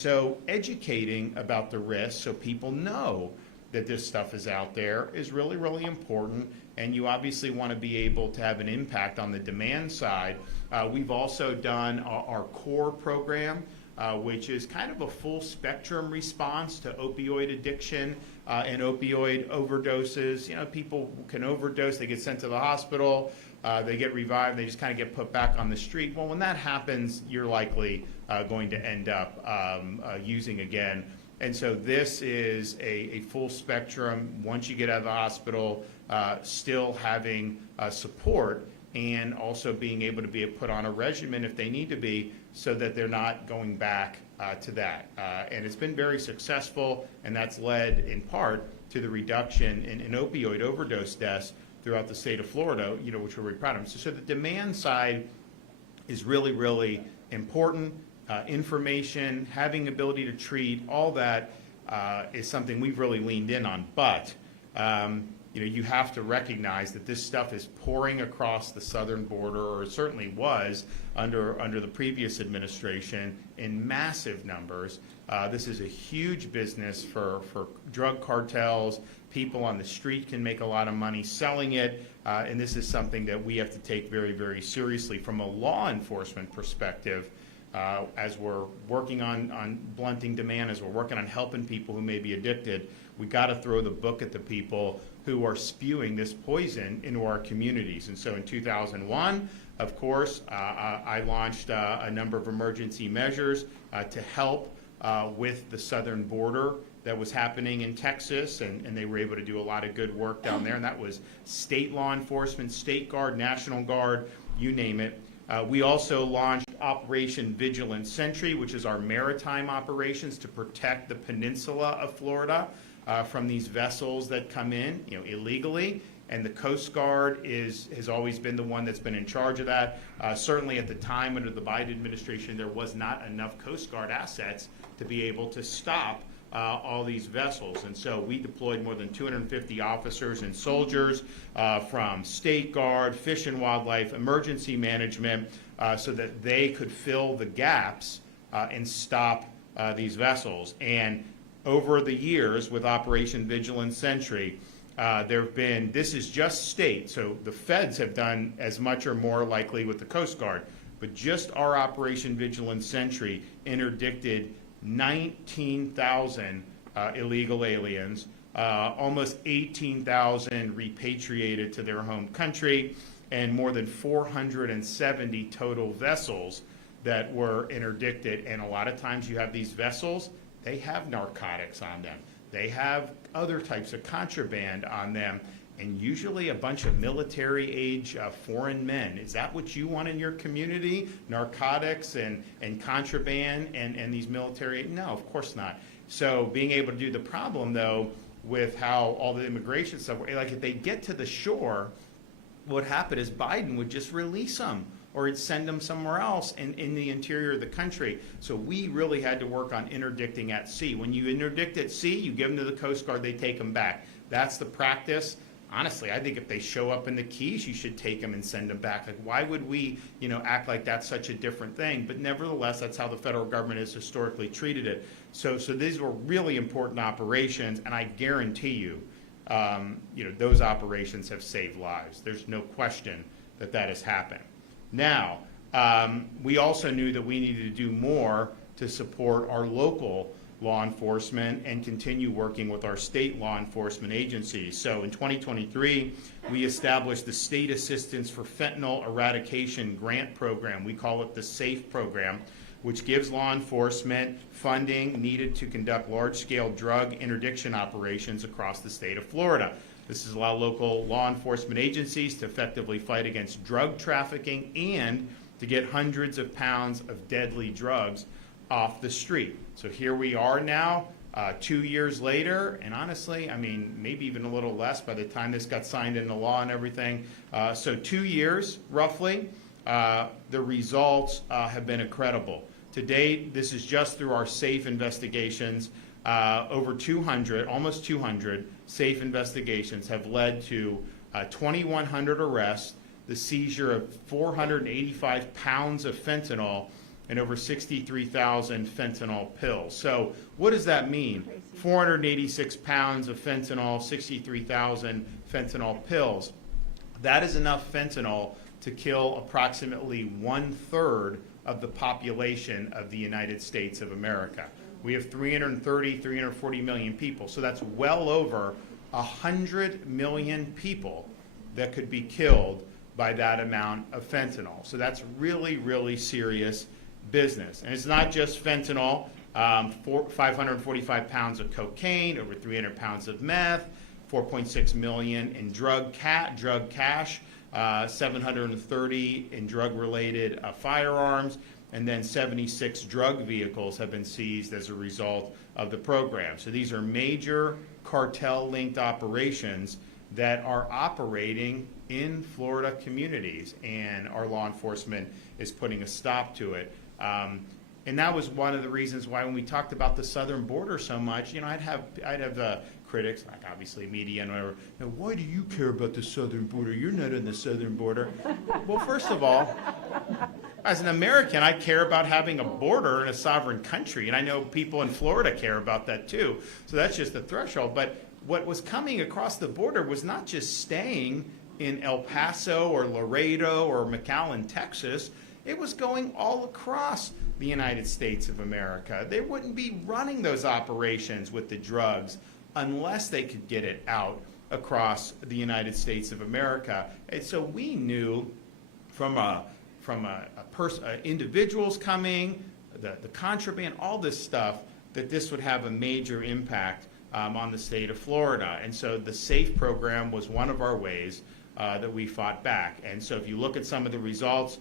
So educating about the risks so people know that this stuff is out there is really, really important. And you obviously want to be able to have an impact on the demand side. We've also done our CORE program, which is kind of a full spectrum response to opioid addiction and opioid overdoses. You know, people can overdose, they get sent to the hospital, they get revived, they just kind of get put back on the street. Well, when that happens, you're likely going to end up using again. And so this is a full spectrum, once you get out of the hospital, still having support and also being able to be put on a regimen if they need to be, so that they're not going back to that. And it's been very successful, and that's led in part to the reduction in opioid overdose deaths throughout the state of Florida, you know, which we're very proud of. So the demand side is really, really important. Information, having ability to treat, all that is something we've really leaned in on. But you know, you have to recognize that this stuff is pouring across the southern border, or it certainly was under the previous administration, in massive numbers. This is a huge business for drug cartels. People on the street can make a lot of money selling it, and this is something that we have to take very, very seriously from a law enforcement perspective. As we're working on blunting demand, as we're working on helping people who may be addicted, we got to throw the book at the people who are spewing this poison into our communities. And so in 2001, of course, I launched a number of emergency measures to help with the southern border that was happening in Texas, and they were able to do a lot of good work down there. And that was state law enforcement, state guard, National Guard, you name it. We also launched Operation Vigilant Sentry, which is our maritime operations to protect the peninsula of Florida from these vessels that come in, you know, illegally. And the Coast Guard has always been the one that's been in charge of that. Certainly at the time under the Biden administration, there was not enough Coast Guard assets to be able to stop all these vessels. And so we deployed more than 250 officers and soldiers from State Guard, Fish and Wildlife, Emergency Management, so that they could fill the gaps and stop these vessels. And over the years with Operation Vigilant Sentry, there have been, this is just state, so the feds have done as much or more likely with the Coast Guard, but just our Operation Vigilant Sentry interdicted 19,000 illegal aliens, almost 18,000 repatriated to their home country, and more than 470 total vessels that were interdicted. And a lot of times you have these vessels, they have narcotics on them. They have other types of contraband on them, and usually a bunch of military-age foreign men. Is that what you want in your community? Narcotics and contraband and these military? No, of course not. So being able to do the problem, though, with how all the immigration stuff, like if they get to the shore, what would happen is Biden would just release them, or he'd send them somewhere else in the interior of the country. So we really had to work on interdicting at sea. When you interdict at sea, you give them to the Coast Guard, they take them back. That's the practice. Honestly, I think if they show up in the Keys, you should take them and send them back. Like, why would we, you know, act like that's such a different thing? But nevertheless, that's how the federal government has historically treated it. So these were really important operations, and I guarantee you, you know, those operations have saved lives. There's no question that that has happened. Now, we also knew that we needed to do more to support our local law enforcement and continue working with our state law enforcement agencies. So in 2023, we established the State Assistance for Fentanyl Eradication Grant Program. We call it the SAFE program, which gives law enforcement funding needed to conduct large-scale drug interdiction operations across the state of Florida. This has allowed local law enforcement agencies to effectively fight against drug trafficking and to get hundreds of pounds of deadly drugs off the street. So here we are now, 2 years later, and honestly, I mean, maybe even a little less by the time this got signed into law and everything. So 2 years, roughly, the results have been incredible. To date, this is just through our SAFE investigations. Over 200, almost 200 SAFE investigations have led to 2,100 arrests, the seizure of 485 pounds of fentanyl, and over 63,000 fentanyl pills. So what does that mean? 486 pounds of fentanyl, 63,000 fentanyl pills. That is enough fentanyl to kill approximately 1/3 of the population of the United States of America. We have 340 million people, so that's well over 100 million people that could be killed by that amount of fentanyl. So that's really, really serious business. And it's not just fentanyl, 545 pounds of cocaine, over 300 pounds of meth, 4.6 million in drug cash, 730 in drug-related firearms, and then 76 drug vehicles have been seized as a result of the program. So these are major cartel-linked operations that are operating in Florida communities, and our law enforcement is putting a stop to it. And that was one of the reasons why when we talked about the southern border so much, I'd have critics, like obviously media and whatever, why do you care about the southern border? You're not on the southern border. Well, first of all, as an American, I care about having a border in a sovereign country, and I know people in Florida care about that too. So that's just the threshold. But what was coming across the border was not just staying in El Paso or Laredo or McAllen, Texas. It was going all across the United States of America. They wouldn't be running those operations with the drugs unless they could get it out across the United States of America. And so we knew from individuals coming, the contraband, all this stuff, that this would have a major impact on the state of Florida. And so the SAFE program was one of our ways that we fought back. And so if you look at some of the results,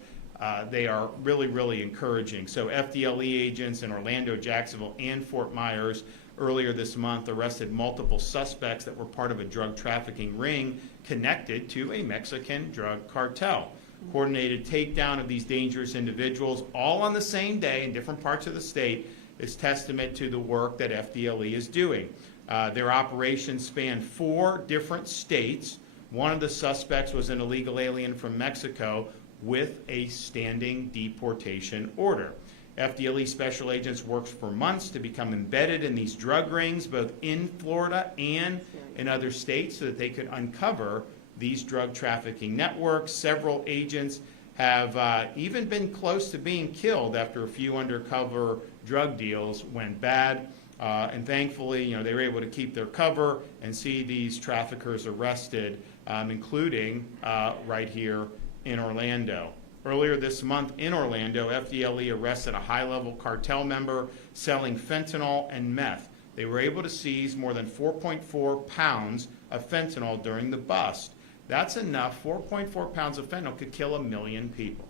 they are really, really encouraging. So FDLE agents in Orlando, Jacksonville, and Fort Myers earlier this month arrested multiple suspects that were part of a drug trafficking ring connected to a Mexican drug cartel. Coordinated takedown of these dangerous individuals all on the same day in different parts of the state is testament to the work that FDLE is doing. Their operations span 4 different states. One of the suspects was an illegal alien from Mexico with a standing deportation order. FDLE special agents worked for months to become embedded in these drug rings, both in Florida and in other states, so that they could uncover these drug trafficking networks. Several agents have even been close to being killed after a few undercover drug deals went bad. And thankfully, they were able to keep their cover and see these traffickers arrested, including right here in Orlando. Earlier this month in Orlando, FDLE arrested a high-level cartel member selling fentanyl and meth. They were able to seize more than 4.4 pounds of fentanyl during the bust. That's enough. 4.4 pounds of fentanyl could kill 1 million people.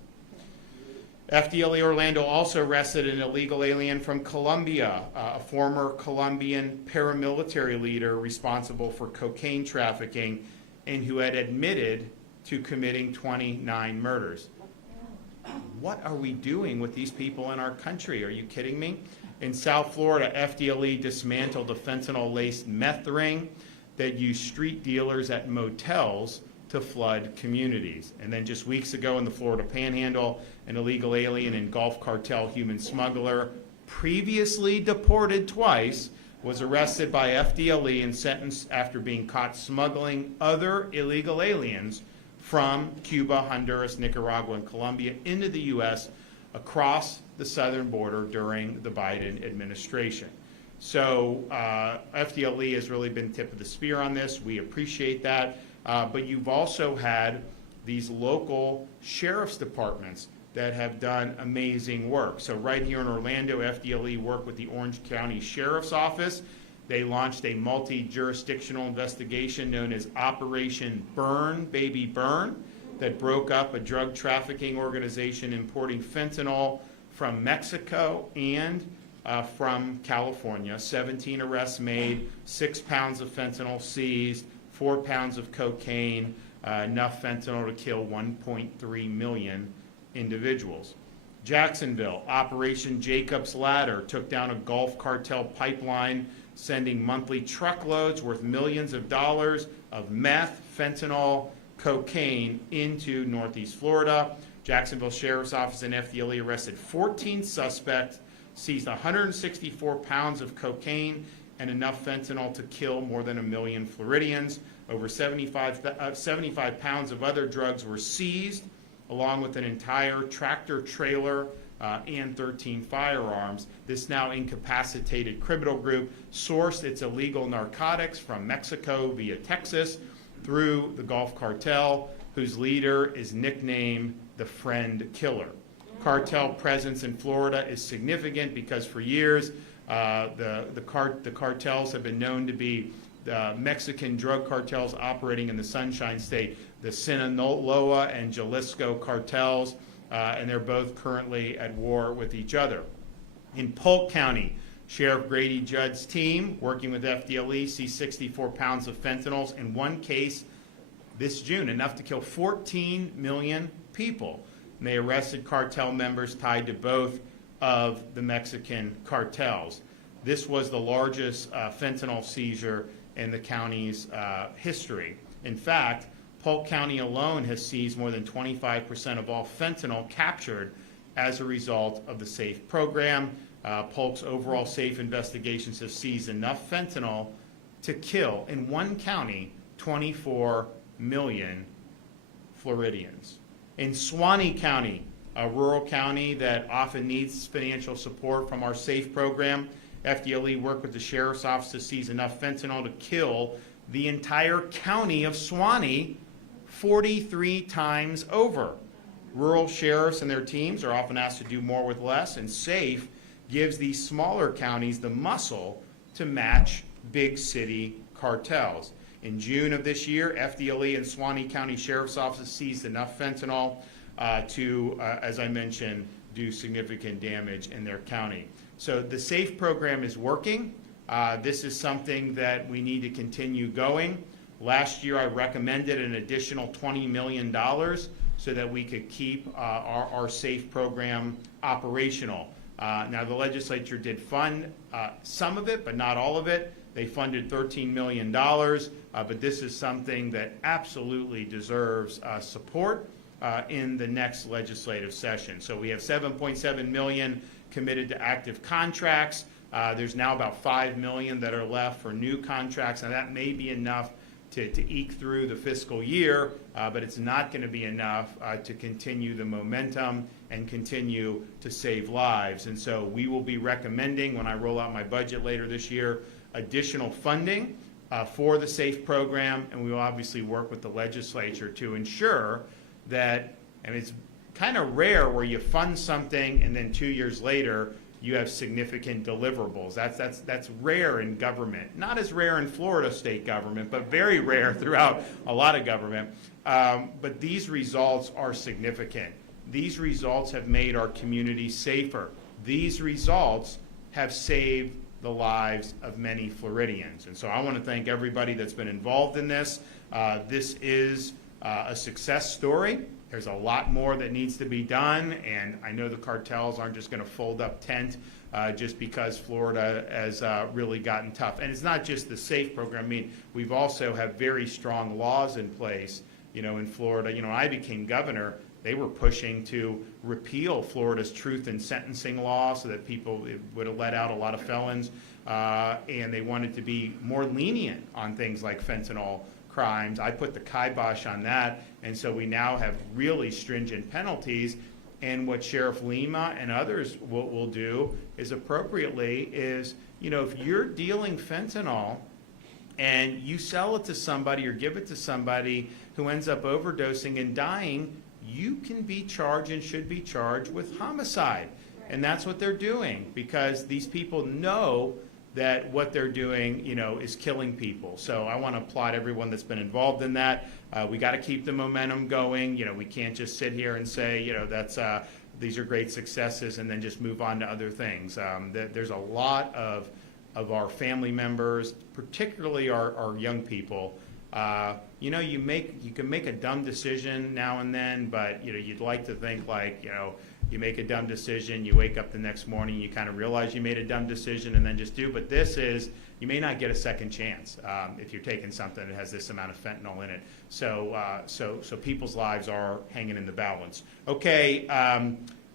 FDLE Orlando also arrested an illegal alien from Colombia, a former Colombian paramilitary leader responsible for cocaine trafficking and who had admitted to committing 29 murders. What are we doing with these people in our country? Are you kidding me? In South Florida, FDLE dismantled a fentanyl-laced meth ring that used street dealers at motels to flood communities. And then just weeks ago in the Florida Panhandle, an illegal alien and Gulf cartel human smuggler, previously deported twice, was arrested by FDLE and sentenced after being caught smuggling other illegal aliens from Cuba, Honduras, Nicaragua, and Colombia into the U.S. across the southern border during the Biden administration. So FDLE has really been tip of the spear on this. We appreciate that. But you've also had these local sheriff's departments that have done amazing work. So right here in Orlando, FDLE worked with the Orange County Sheriff's Office. They launched a multi-jurisdictional investigation known as Operation Burn, Baby Burn, that broke up a drug trafficking organization importing fentanyl from Mexico and from California. 17 arrests made, 6 pounds of fentanyl seized, 4 pounds of cocaine, enough fentanyl to kill 1.3 million individuals. Jacksonville, Operation Jacob's Ladder took down a Gulf cartel pipeline, sending monthly truckloads worth millions of dollars of meth, fentanyl, cocaine into Northeast Florida. Jacksonville Sheriff's Office and FDLE arrested 14 suspects, seized 164 pounds of cocaine and enough fentanyl to kill more than 1 million Floridians. Over 75 pounds of other drugs were seized, along with an entire tractor trailer and 13 firearms. This now incapacitated criminal group sourced its illegal narcotics from Mexico via Texas through the Gulf Cartel, whose leader is nicknamed the Friend Killer. Cartel presence in Florida is significant because for years the cartels have been known to be the Mexican drug cartels operating in the Sunshine State, the Sinaloa and Jalisco cartels, and they're both currently at war with each other. In Polk County, Sheriff Grady Judd's team, working with FDLE, seized 64 pounds of fentanyl in one case this June, enough to kill 14 million people. And they arrested cartel members tied to both of the Mexican cartels. This was the largest fentanyl seizure in the county's history. In fact, Polk County alone has seized more than 25% of all fentanyl captured as a result of the SAFE program. Polk's overall SAFE investigations have seized enough fentanyl to kill, in one county, 24 million Floridians. In Suwannee County, a rural county that often needs financial support from our SAFE program, FDLE worked with the Sheriff's Office to seize enough fentanyl to kill the entire county of Suwannee 43 times over. Rural sheriffs and their teams are often asked to do more with less, and SAFE gives these smaller counties the muscle to match big city cartels. In June of this year, FDLE and Suwannee County Sheriff's Office seized enough fentanyl to, as I mentioned, do significant damage in their county. So the SAFE program is working. This is something that we need to continue going. Last year, I recommended an additional $20 million so that we could keep our SAFE program operational. Now, the legislature did fund some of it, but not all of it. They funded $13 million, but this is something that absolutely deserves support in the next legislative session. So we have $7.7 million committed to active contracts. There's now about $5 million that are left for new contracts, and that may be enough to eke through the fiscal year, but it's not going to be enough to continue the momentum and continue to save lives. And so we will be recommending, when I roll out my budget later this year, additional funding for the SAFE program, and we will obviously work with the legislature to ensure that, and it's kind of rare where you fund something and then 2 years later you have significant deliverables. That's rare in government. Not as rare in Florida state government, but very rare throughout a lot of government. But these results are significant. These results have made our community safer. These results have saved the lives of many Floridians. And so I want to thank everybody that's been involved in this. This is a success story. There's a lot more that needs to be done, and I know the cartels aren't just going to fold up tent just because Florida has really gotten tough. And it's not just the SAFE program. I mean, we've also have very strong laws in place, in Florida. When I became governor, they were pushing to repeal Florida's truth in sentencing law so that people would have let out a lot of felons, and they wanted to be more lenient on things like fentanyl crimes. I put the kibosh on that, and so we now have really stringent penalties. And what Sheriff Lima and others will do is appropriately is, if you're dealing fentanyl and you sell it to somebody or give it to somebody who ends up overdosing and dying, you can be charged and should be charged with homicide. And that's what they're doing, because these people know that what they're doing, is killing people. So I want to applaud everyone that's been involved in that. We got to keep the momentum going. We can't just sit here and say, these are great successes and then just move on to other things. There's a lot of our family members, particularly our young people. You can make a dumb decision now and then, but you'd like to think like, you make a dumb decision, you wake up the next morning, you kind of realize you made a dumb decision and then just do. But this is, you may not get a second chance if you're taking something that has this amount of fentanyl in it. So people's lives are hanging in the balance. Okay,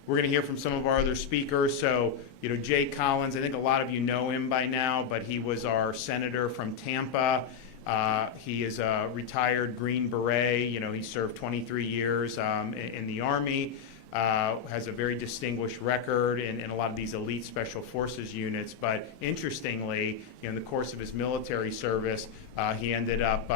we're going to hear from some of our other speakers. So, Jay Collins, I think a lot of you know him by now, but he was our senator from Tampa. He is a retired Green Beret. He served 23 years in the Army. Has a very distinguished record in a lot of these elite special forces units. But interestingly, in the course of his military service, he ended up,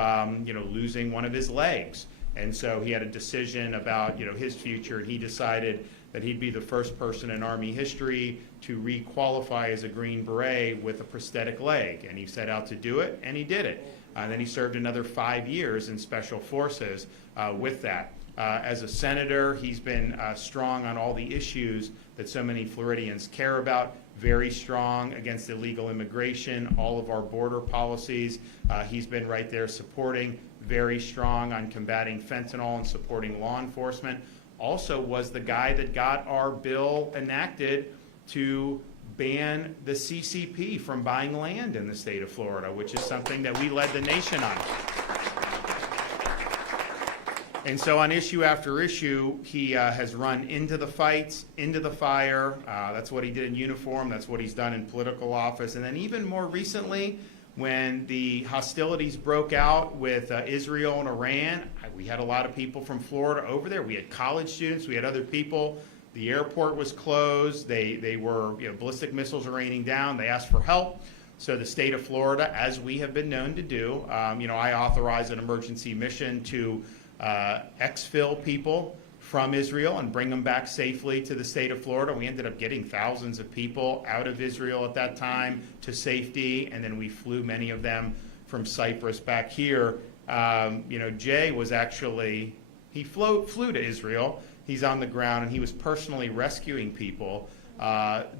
losing one of his legs. And so he had a decision about, his future. He decided that he'd be the first person in Army history to re-qualify as a Green Beret with a prosthetic leg. And he set out to do it, and he did it. And then he served another 5 years in special forces with that. As a senator, he's been strong on all the issues that so many Floridians care about, very strong against illegal immigration, all of our border policies. He's been right there supporting, very strong on combating fentanyl and supporting law enforcement. Also was the guy that got our bill enacted to ban the CCP from buying land in the state of Florida, which is something that we led the nation on. And so on issue after issue, he has run into the fights, into the fire. That's what he did in uniform. That's what he's done in political office. And then even more recently, when the hostilities broke out with Israel and Iran, we had a lot of people from Florida over there. We had college students. We had other people. The airport was closed. They were, ballistic missiles were raining down. They asked for help. So the state of Florida, as we have been known to do, I authorized an emergency mission to exfil people from Israel and bring them back safely to the state of Florida. We ended up getting thousands of people out of Israel at that time to safety, and then we flew many of them from Cyprus back here. Jay was actually, he flew to Israel. He's on the ground, and he was personally rescuing people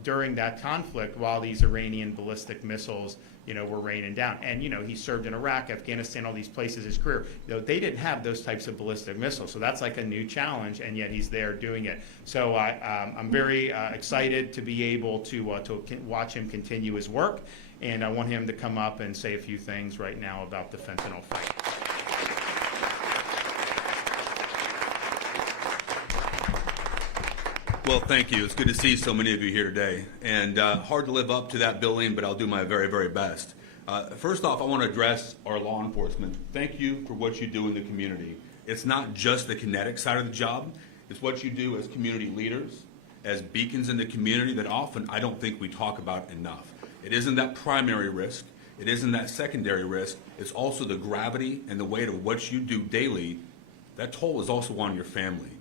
during that conflict while these Iranian ballistic missiles were raining down. And, he served in Iraq, Afghanistan, all these places his career. They didn't have those types of ballistic missiles. So that's like a new challenge, and yet he's there doing it. So I'm very excited to be able to watch him continue his work. And I want him to come up and say a few things right now about the fentanyl fight. Well, thank you. It's good to see so many of you here today. And hard to live up to that billing, but I'll do my very, very best. First off, I want to address our law enforcement. Thank you for what you do in the community. It's not just the kinetic side of the job. It's what you do as community leaders, as beacons in the community that often I don't think we talk about enough. It isn't that primary risk. It isn't that secondary risk. It's also the gravity and the weight of what you do daily. That toll is also on your family.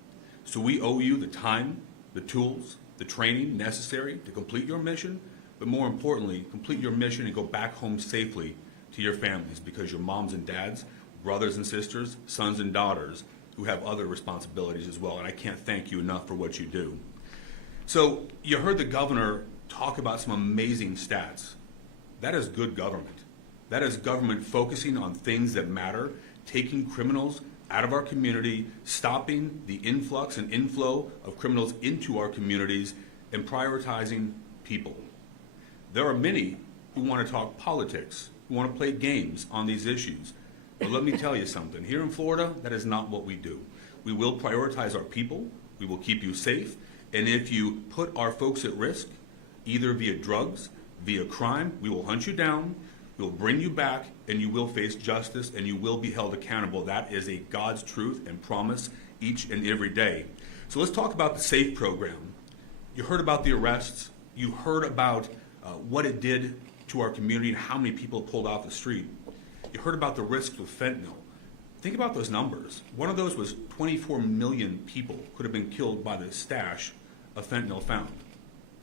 So we owe you the time, the tools, the training necessary to complete your mission, but more importantly, complete your mission and go back home safely to your families, because your moms and dads, brothers and sisters, sons and daughters who have other responsibilities as well. And I can't thank you enough for what you do. So you heard the governor talk about some amazing stats. That is good government. That is government focusing on things that matter, taking criminals out of our community, stopping the influx and inflow of criminals into our communities, and prioritizing people. There are many who want to talk politics, who want to play games on these issues. But let me tell you something. Here in Florida, that is not what we do. We will prioritize our people. We will keep you safe. And if you put our folks at risk, either via drugs, via crime, we will hunt you down. We'll bring you back, and you will face justice, and you will be held accountable. That is a God's truth and promise each and every day. So let's talk about the SAFE program. You heard about the arrests. You heard about what it did to our community and how many people pulled off the street. You heard about the risks with fentanyl. Think about those numbers. One of those was 24 million people could have been killed by the stash of fentanyl found.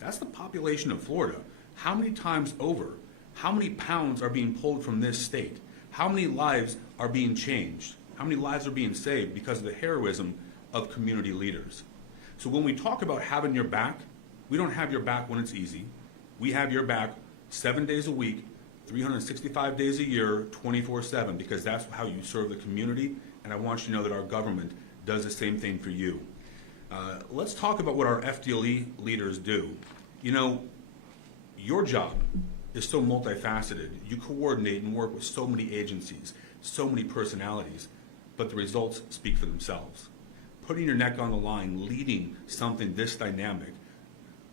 That's the population of Florida. How many times over? How many pounds are being pulled from this state? How many lives are being changed? How many lives are being saved because of the heroism of community leaders? So when we talk about having your back, we don't have your back when it's easy. We have your back 7 days a week, 365 days a year, 24/7, because that's how you serve the community, and I want you to know that our government does the same thing for you. Let's talk about what our FDLE leaders do. You know, your job is so multifaceted. You coordinate and work with so many agencies, so many personalities, but the results speak for themselves. Putting your neck on the line, leading something this dynamic,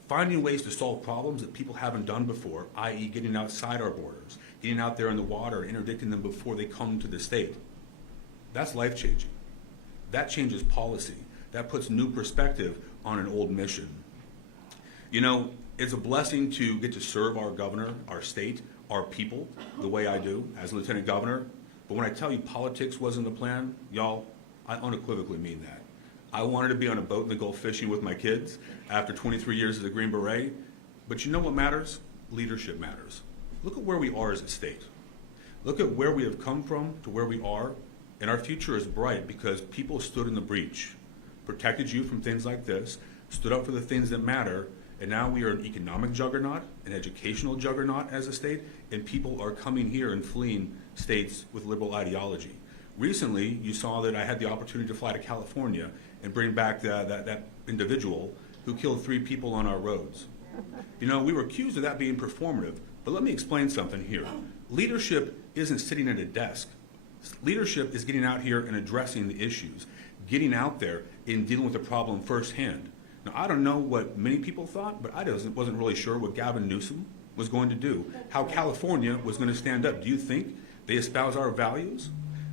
finding ways to solve problems that people haven't done before, i.e. getting outside our borders, getting out there in the water, interdicting them before they come to the state. That's life-changing. That changes policy. That puts new perspective on an old mission. You know, it's a blessing to get to serve our governor, our state, our people, the way I do as lieutenant governor. But when I tell you politics wasn't the plan, y'all, I unequivocally mean that. I wanted to be on a boat in the Gulf fishing with my kids after 23 years as a Green Beret. But you know what matters? Leadership matters. Look at where we are as a state. Look at where we have come from to where we are. And our future is bright because people stood in the breach, protected you from things like this, stood up for the things that matter, and now we are an economic juggernaut, an educational juggernaut as a state, and people are coming here and fleeing states with liberal ideology. Recently, you saw that I had the opportunity to fly to California and bring back that individual who killed 3 people on our roads. You know, we were accused of that being performative, but let me explain something here. Leadership isn't sitting at a desk. Leadership is getting out here and addressing the issues, getting out there and dealing with the problem firsthand. Now, I don't know what many people thought, but I wasn't really sure what Gavin Newsom was going to do, how California was going to stand up. Do you think they espouse our values?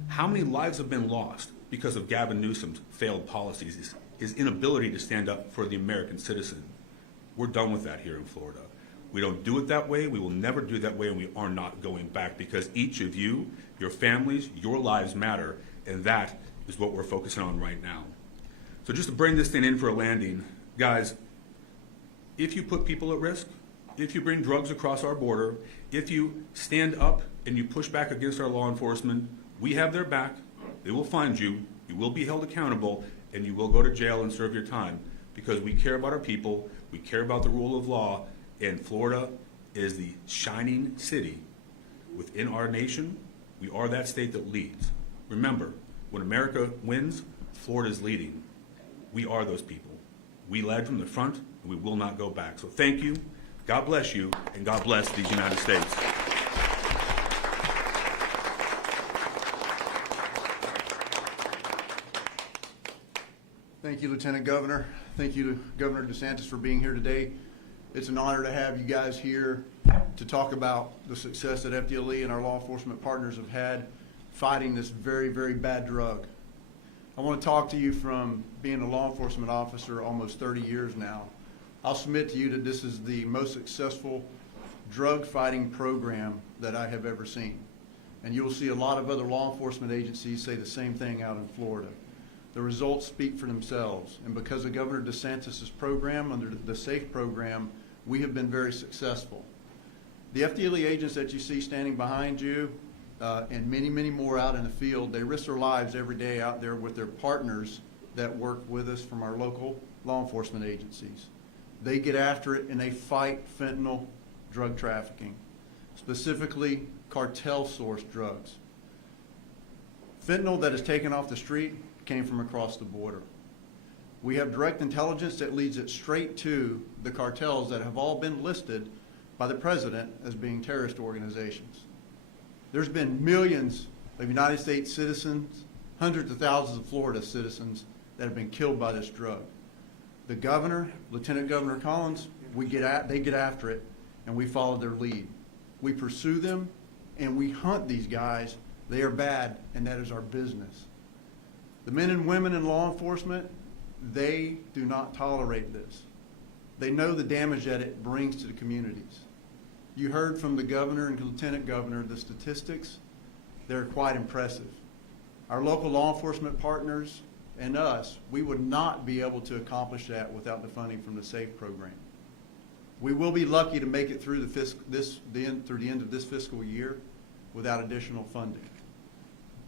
How many lives have been lost because of Gavin Newsom's failed policies, his inability to stand up for the American citizen? We're done with that here in Florida. We don't do it that way. We will never do it that way, and we are not going back because each of you, your families, your lives matter, and that is what we're focusing on right now. So just to bring this thing in for a landing, guys, if you put people at risk, if you bring drugs across our border, if you stand up and you push back against our law enforcement, we have their back. They will find you. You will be held accountable, and you will go to jail and serve your time because we care about our people. We care about the rule of law, and Florida is the shining city within our nation. We are that state that leads. Remember, when America wins, Florida's leading. We are those people. We led from the front, and we will not go back. So thank you, God bless you, and God bless these United States. Thank you, Lieutenant Governor. Thank you to Governor DeSantis for being here today. It's an honor to have you guys here to talk about the success that FDLE and our law enforcement partners have had fighting this very, very bad drug. I want to talk to you from being a law enforcement officer almost 30 years now. I'll submit to you that this is the most successful drug fighting program that I have ever seen. And you'll see a lot of other law enforcement agencies say the same thing out in Florida. The results speak for themselves. And because of Governor DeSantis' program, under the SAFE program, we have been very successful. The FDLE agents that you see standing behind you and many, many more out in the field, they risk their lives every day out there with their partners that work with us from our local law enforcement agencies. They get after it and they fight fentanyl drug trafficking, specifically cartel-sourced drugs. Fentanyl that is taken off the street came from across the border. We have direct intelligence that leads it straight to the cartels that have all been listed by the president as being terrorist organizations. There's been millions of United States citizens, hundreds of thousands of Florida citizens that have been killed by this drug. The governor, Lieutenant Governor Collins, they get after it, and we follow their lead. We pursue them, and we hunt these guys. They are bad, and that is our business. The men and women in law enforcement, they do not tolerate this. They know the damage that it brings to the communities. You heard from the governor and lieutenant governor the statistics. They're quite impressive. Our local law enforcement partners and us, we would not be able to accomplish that without the funding from the SAFE program. We will be lucky to make it through the end of this fiscal year without additional funding.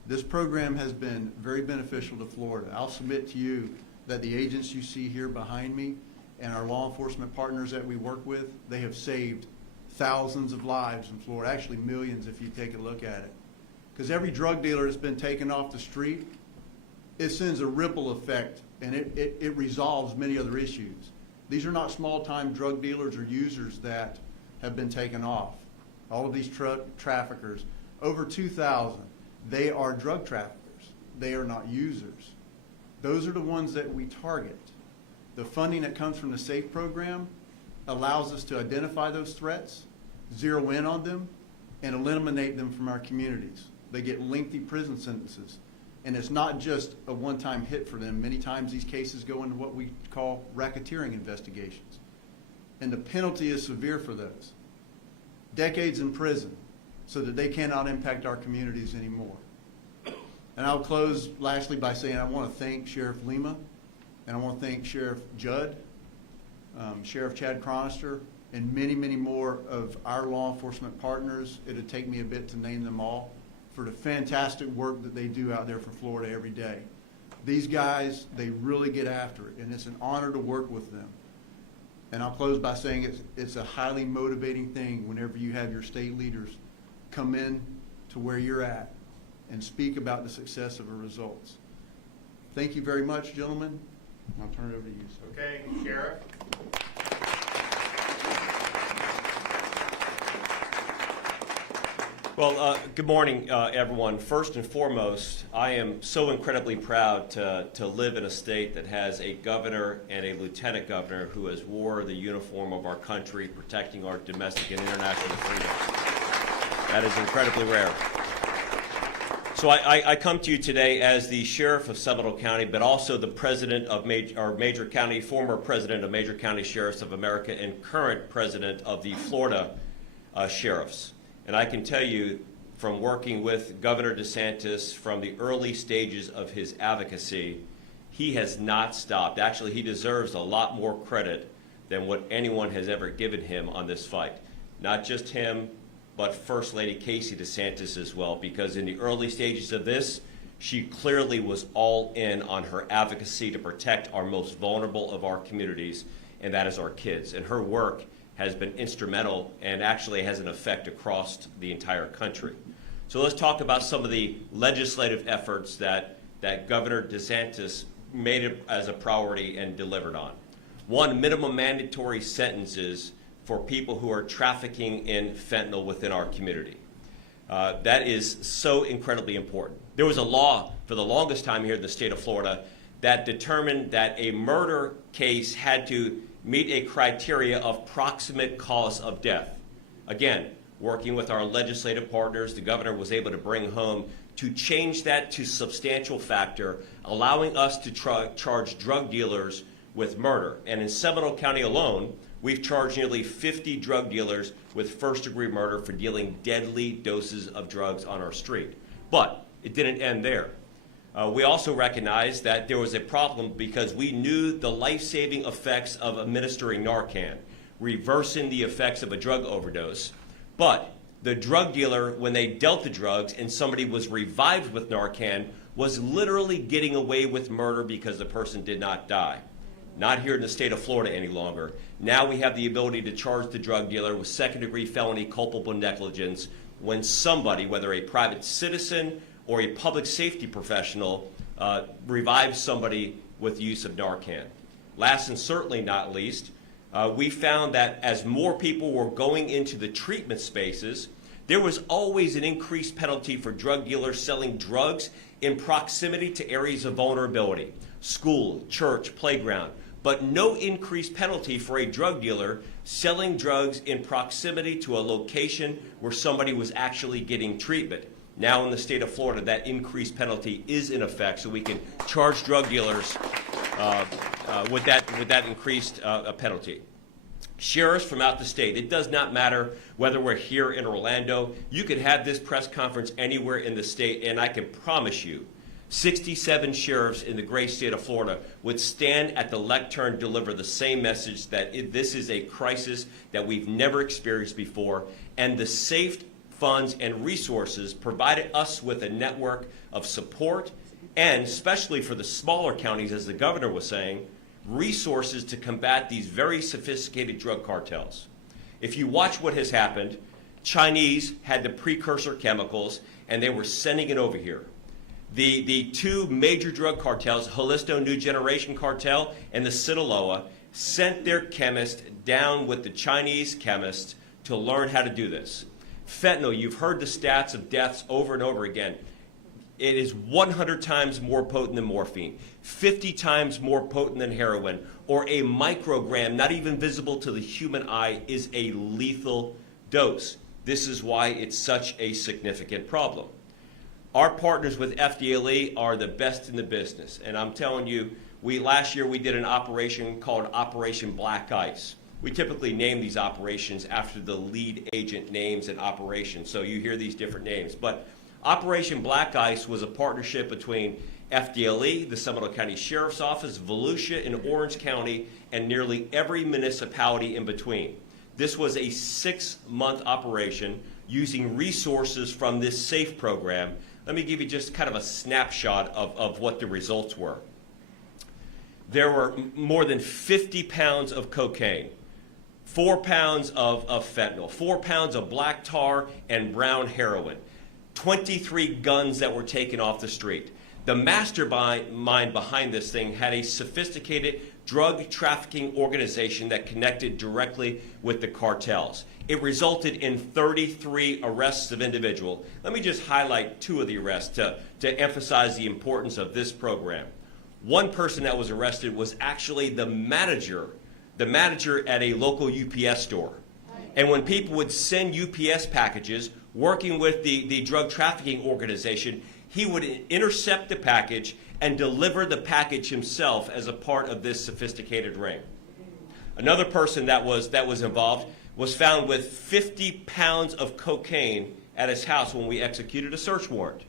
This program has been very beneficial to Florida. I'll submit to you that the agents you see here behind me and our law enforcement partners that we work with, they have saved thousands of lives in Florida, actually millions if you take a look at it. Because every drug dealer that's been taken off the street, it sends a ripple effect, and it resolves many other issues. These are not small-time drug dealers or users that have been taken off. All of these traffickers, over 2,000, they are drug traffickers. They are not users. Those are the ones that we target. The funding that comes from the SAFE program allows us to identify those threats, zero in on them, and eliminate them from our communities. They get lengthy prison sentences. And it's not just a one-time hit for them. Many times these cases go into what we call racketeering investigations. And the penalty is severe for those. Decades in prison so that they cannot impact our communities anymore. And I'll close lastly by saying I want to thank Sheriff Lima, and I want to thank Sheriff Judd, Sheriff Chad Chronister, and many, many more of our law enforcement partners. It'd take me a bit to name them all, for the fantastic work that they do out there for Florida every day. These guys, they really get after it, and it's an honor to work with them. And I'll close by saying it's a highly motivating thing whenever you have your state leaders come in to where you're at and speak about the success of the results. Thank you very much, gentlemen. I'll turn it over to you, sir. Okay, Sheriff. Well, good morning, everyone. First and foremost, I am so incredibly proud to live in a state that has a governor and a lieutenant governor who has wore the uniform of our country, protecting our domestic and international freedoms. That is incredibly rare. So I come to you today as the sheriff of Seminole County, but also the president of Major County, former president of Major County Sheriffs of America, and current president of the Florida Sheriffs. And I can tell you, from working with Governor DeSantis from the early stages of his advocacy, he has not stopped. Actually, he deserves a lot more credit than what anyone has ever given him on this fight. Not just him, but First Lady Casey DeSantis as well, because in the early stages of this, she clearly was all in on her advocacy to protect our most vulnerable of our communities, and that is our kids. And her work has been instrumental and actually has an effect across the entire country. So let's talk about some of the legislative efforts that Governor DeSantis made it as a priority and delivered on. One, minimum mandatory sentences for people who are trafficking in fentanyl within our community. That is so incredibly important. There was a law for the longest time here in the state of Florida that determined that a murder case had to meet a criteria of proximate cause of death. Again, working with our legislative partners, the governor was able to bring home to change that to substantial factor, allowing us to charge drug dealers with murder. And in Seminole County alone, we've charged nearly 50 drug dealers with first-degree murder for dealing deadly doses of drugs on our street. But it didn't end there. We also recognized that there was a problem because we knew the life-saving effects of administering Narcan, reversing the effects of a drug overdose. But the drug dealer, when they dealt the drugs and somebody was revived with Narcan, was literally getting away with murder because the person did not die. Not here in the state of Florida any longer. Now we have the ability to charge the drug dealer with second-degree felony culpable negligence when somebody, whether a private citizen or a public safety professional, revives somebody with the use of Narcan. Last and certainly not least, we found that as more people were going into the treatment spaces, there was always an increased penalty for drug dealers selling drugs in proximity to areas of vulnerability, school, church, playground, but no increased penalty for a drug dealer selling drugs in proximity to a location where somebody was actually getting treatment. Now in the state of Florida, that increased penalty is in effect, so we can charge drug dealers with that increased penalty. Sheriffs from out the state, it does not matter whether we're here in Orlando. You could have this press conference anywhere in the state, and I can promise you 67 sheriffs in the great state of Florida would stand at the lectern, deliver the same message that this is a crisis that we've never experienced before, and the safe funds and resources provided us with a network of support, and especially for the smaller counties, as the governor was saying, resources to combat these very sophisticated drug cartels. If you watch what has happened, Chinese had the precursor chemicals and they were sending it over here. The two major drug cartels, Jalisco New Generation Cartel and the Sinaloa, sent their chemists down with the Chinese chemists to learn how to do this. Fentanyl, you've heard the stats of deaths over and over again. It is 100 times more potent than morphine, 50 times more potent than heroin, or a microgram, not even visible to the human eye, is a lethal dose. This is why it's such a significant problem. Our partners with FDLE are the best in the business, and I'm telling you, last year we did an operation called Operation Black Ice. We typically name these operations after the lead agent names and operations, so you hear these different names. But Operation Black Ice was a partnership between FDLE, the Seminole County Sheriff's Office, Volusia in Orange County, and nearly every municipality in between. This was a 6-month operation using resources from this SAFE program. Let me give you just kind of a snapshot of what the results were. There were more than 50 pounds of cocaine, 4 pounds of fentanyl, 4 pounds of black tar and brown heroin, 23 guns that were taken off the street. The mastermind behind this thing had a sophisticated drug trafficking organization that connected directly with the cartels. It resulted in 33 arrests of individuals. Let me just highlight 2 of the arrests to emphasize the importance of this program. One person that was arrested was actually the manager at a local UPS store. And when people would send UPS packages, working with the drug trafficking organization, he would intercept the package and deliver the package himself as a part of this sophisticated ring. Another person that was involved was found with 50 pounds of cocaine at his house when we executed a search warrant.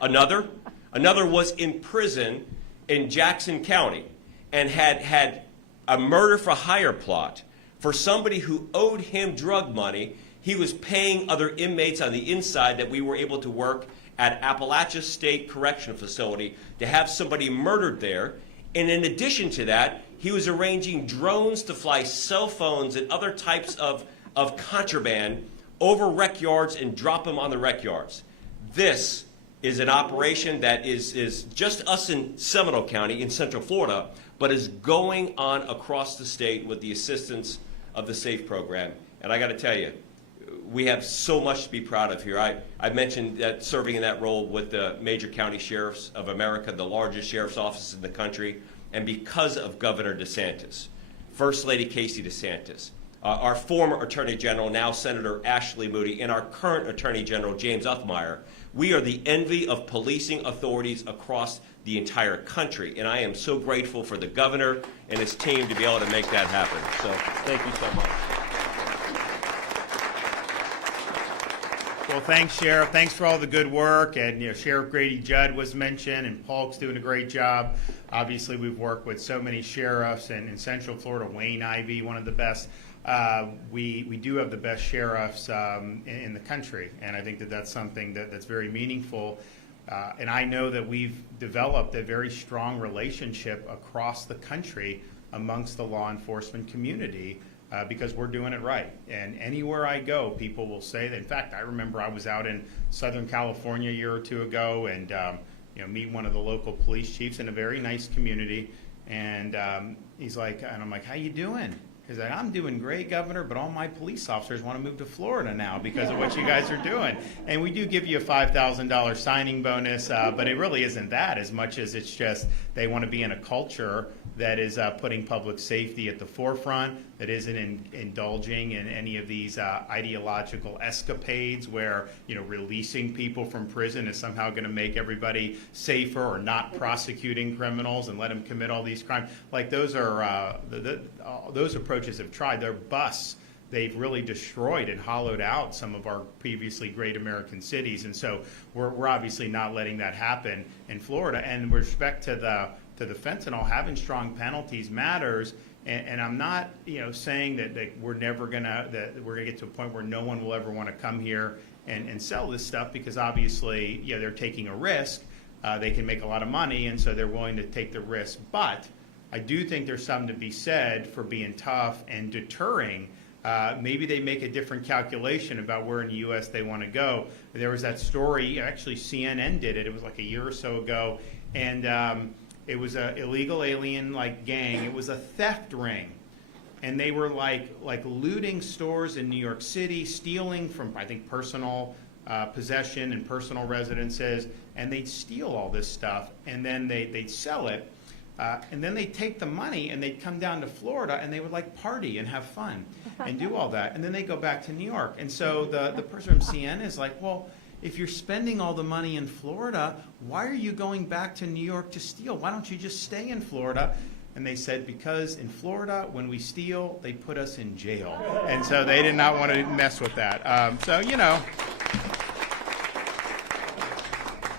Another was in prison in Jackson County and had a murder for hire plot for somebody who owed him drug money. He was paying other inmates on the inside that we were able to work at Appalachia State Correctional Facility to have somebody murdered there. And in addition to that, he was arranging drones to fly cell phones and other types of contraband over rec yards and drop them on the rec yards. This is an operation that is just us in Seminole County in Central Florida, but is going on across the state with the assistance of the SAFE program. And I got to tell you, we have so much to be proud of here. I mentioned that serving in that role with the major county sheriffs of America, the largest sheriff's offices in the country, and because of Governor DeSantis, First Lady Casey DeSantis, our former Attorney General, now Senator Ashley Moody, and our current Attorney General, James Uthmeyer, we are the envy of policing authorities across the entire country. And I am so grateful for the governor and his team to be able to make that happen. So thank you so much. Well, thanks, Sheriff. Thanks for all the good work. And Sheriff Grady Judd was mentioned, and Paul's doing a great job. Obviously, we've worked with so many sheriffs, and in Central Florida, Wayne Ivey, one of the best. We do have the best sheriffs in the country, and I think that's something that's very meaningful. And I know that we've developed a very strong relationship across the country amongst the law enforcement community. Because we're doing it right. And anywhere I go, people will say that. In fact, I remember I was out in Southern California a year or 2 ago and meet one of the local police chiefs in a very nice community. And he's like, and I'm like, how you doing? He's like, I'm doing great, Governor, but all my police officers want to move to Florida now because of what you guys are doing. And we do give you a $5,000 signing bonus, but it really isn't that as much as it's just they want to be in a culture that is putting public safety at the forefront, that isn't indulging in any of these ideological escapades where, releasing people from prison is somehow going to make everybody safer, or not prosecuting criminals and let them commit all these crimes. Like those are those approaches have tried. They're busts. They've really destroyed and hollowed out some of our previously great American cities, and so we're obviously not letting that happen in Florida. And with respect to the fentanyl, having strong penalties matters. And I'm not, saying that we're gonna get to a point where no one will ever want to come here and sell this stuff, because obviously, they're taking a risk. They can make a lot of money, and so they're willing to take the risk. But I do think there's something to be said for being tough and deterring maybe they make a different calculation about where in the U.S. they want to go. There was that story, actually CNN did it. It was like a year or so ago, and it was an illegal alien gang. It was a theft ring, and they were like looting stores in New York City, stealing from I think personal possession and personal residences, and they'd steal all this stuff, and then they'd sell it. And then they'd take the money and they'd come down to Florida and they would party and have fun and do all that. And then they go back to New York. And so the person from CNN is like, well, if you're spending all the money in Florida, why are you going back to New York to steal? Why don't you just stay in Florida? And they said, because in Florida, when we steal, they put us in jail. And so they did not want to mess with that. So,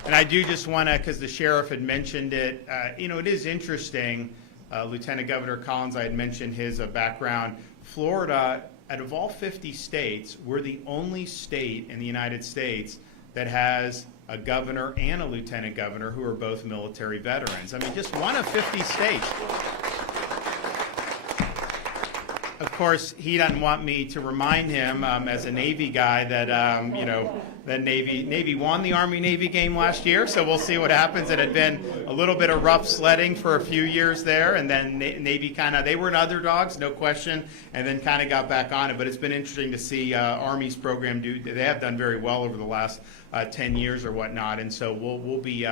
and I do just want to, because the sheriff had mentioned it, it is interesting. Lieutenant Governor Collins, I had mentioned his background. Florida, out of all 50 states, we're the only state in the United States that has a governor and a lieutenant governor who are both military veterans. I mean, just one of 50 states. Of course, he doesn't want me to remind him, as a Navy guy, that that Navy won the Army-Navy game last year. So we'll see what happens. It had been a little bit of rough sledding for a few years there, and then Navy they were underdogs, no question, and then kind of got back on it. But it's been interesting to see Army's program they have done very well over the last 10 years or whatnot, and so we'll be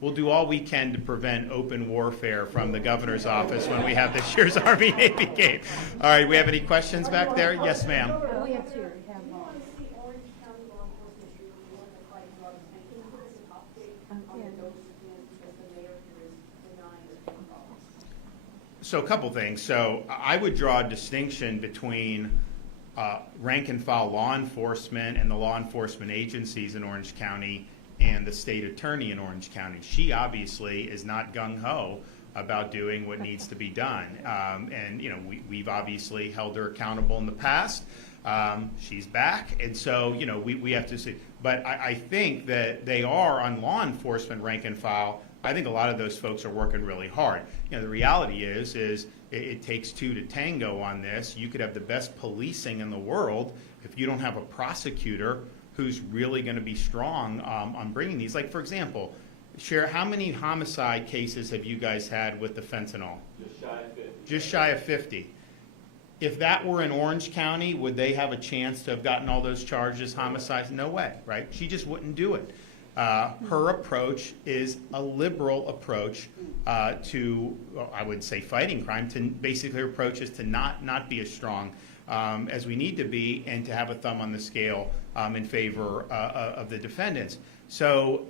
we'll do all we can to prevent open warfare from the governor's office when we have this year's Army-Navy game. All right, we have any questions back there? Yes, ma'am. We have two. So a couple things. So I would draw a distinction between rank and file law enforcement and the law enforcement agencies in Orange County and the state attorney in Orange County. She obviously is not gung-ho about doing what needs to be done. And we've obviously held her accountable in the past. She's back, and so we have to see. But I think that they are on law enforcement rank and file. I think a lot of those folks are working really hard. The reality is it takes two to tango on this. You could have the best policing in the world if you don't have a prosecutor who's really going to be strong on bringing these. Like, for example, Sheriff, how many homicide cases have you guys had with the fentanyl? Just shy of 50. Just shy of 50. If that were in Orange County, would they have a chance to have gotten all those charges, homicides? No way, right? She just wouldn't do it. Her approach is a liberal approach to, I would say, fighting crime. To basically, her approach is to not be as strong as we need to be, and to have a thumb on the scale in favor of the defendants. So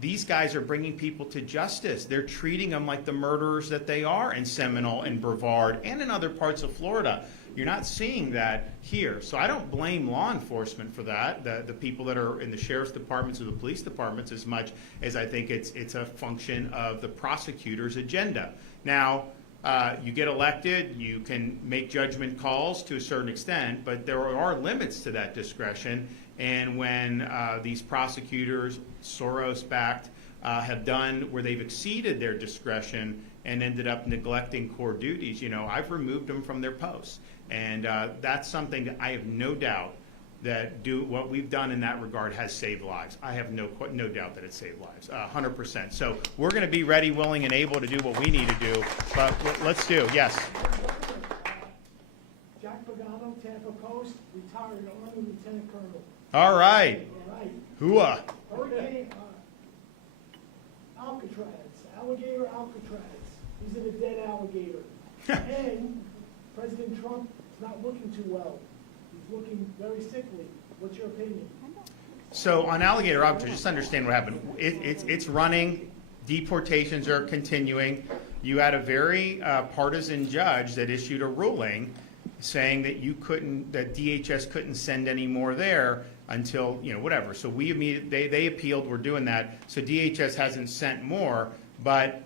these guys are bringing people to justice. They're treating them like the murderers that they are in Seminole and Brevard and in other parts of Florida. You're not seeing that here. So I don't blame law enforcement for that, the people that are in the sheriff's departments or the police departments, as much as I think it's a function of the prosecutor's agenda. Now, you get elected, you can make judgment calls to a certain extent, but there are limits to that discretion. And when these prosecutors, Soros-backed, have done where they've exceeded their discretion and ended up neglecting core duties, I've removed them from their posts. And that's something that I have no doubt that what we've done in that regard has saved lives. I have no doubt that it saved lives, 100%. So we're going to be ready, willing, and able to do what we need to do. But let's do. Yes. Jack Pagano, Tampa Post, retired Army Lieutenant Colonel. All right. All right. Hooah. Hurricane Alcatraz, alligator Alcatraz. He's in a dead alligator. And President Trump is not looking too well. He's looking very sickly. What's your opinion? So on alligator Alcatraz, just understand what happened. It's running. Deportations are continuing. You had a very partisan judge that issued a ruling saying that that DHS couldn't send any more there until whatever. So they appealed. We're doing that. So DHS hasn't sent more, but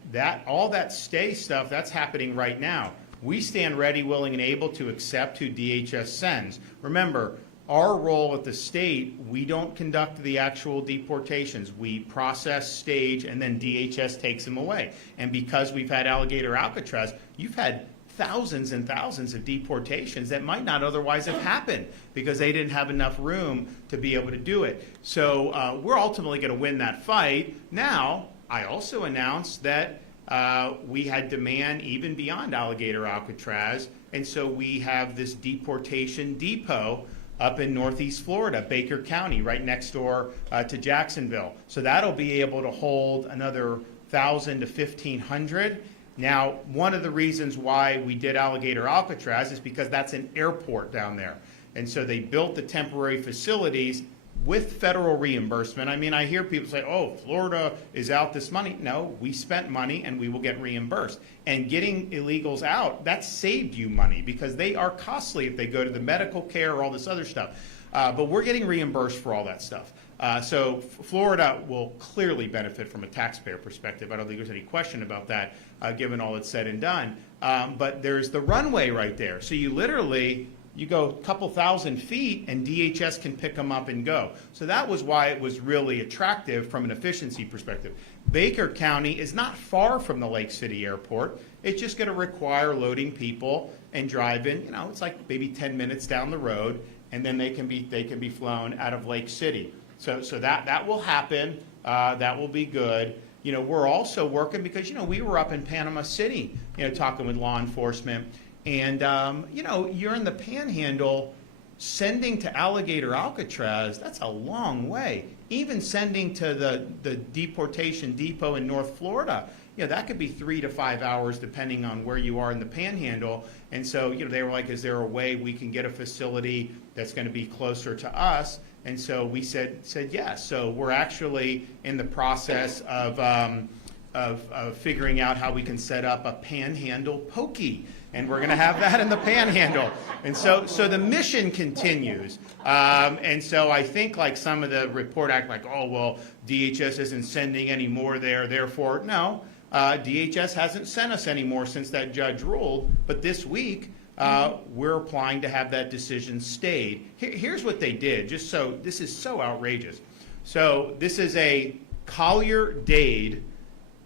all that stay stuff that's happening right now. We stand ready, willing, and able to accept who DHS sends. Remember, our role at the state, we don't conduct the actual deportations. We process, stage, and then DHS takes them away. And because we've had alligator Alcatraz, you've had thousands and thousands of deportations that might not otherwise have happened because they didn't have enough room to be able to do it. So we're ultimately going to win that fight. Now, I also announced that we had demand even beyond Alligator Alcatraz, and so we have this deportation depot up in Northeast Florida, Baker County, right next door to Jacksonville. So that'll be able to hold another 1,000 to 1,500. Now, one of the reasons why we did Alligator Alcatraz is because that's an airport down there. And so they built the temporary facilities with federal reimbursement. I mean, I hear people say, oh, Florida is out this money. No, we spent money and we will get reimbursed. And getting illegals out, that saved you money because they are costly if they go to the medical care or all this other stuff. But we're getting reimbursed for all that stuff. So Florida will clearly benefit from a taxpayer perspective. I don't think there's any question about that, given all that's said and done. But there's the runway right there. So you literally, you go a couple thousand feet and DHS can pick them up and go. So that was why it was really attractive from an efficiency perspective. Baker County is not far from the Lake City Airport. It's just going to require loading people and driving. You know, it's like maybe 10 minutes down the road, and then they can be flown out of Lake City. So that will happen. That will be good. You know, we're also working because, you know, we were up in Panama City, you know, talking with law enforcement. And, you know, you're in the Panhandle, sending to Alligator Alcatraz, that's a long way. Even sending to the deportation depot in North Florida, you know, that could be 3 to 5 hours depending on where you are in the Panhandle. And so, you know, they were like, is there a way we can get a facility that's going to be closer to us? And so we said yes. So we're actually in the process of figuring out how we can set up a Panhandle pokey. And we're going to have that in the Panhandle. And so the mission continues. And so I think like some of the report act like, oh, well, DHS isn't sending any more there, therefore, no. DHS hasn't sent us any more since that judge ruled. But this week, we're applying to have that decision stayed. Here's what they did, just so, this is so outrageous. So this is a Collier-Dade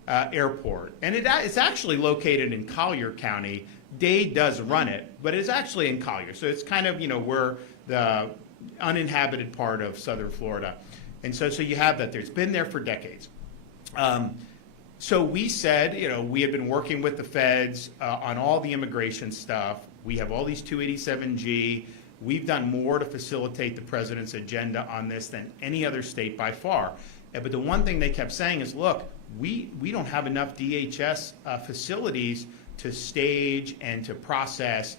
airport. And it's actually located in Collier County. Dade does run it, but it's actually in Collier. So it's kind of, you know, we're the uninhabited part of southern Florida. And so you have that there. It's been there for decades. So we said, you know, we had been working with the feds on all the immigration stuff. We have all these 287G. We've done more to facilitate the president's agenda on this than any other state by far. But the one thing they kept saying is, look, we don't have enough DHS facilities to stage and to process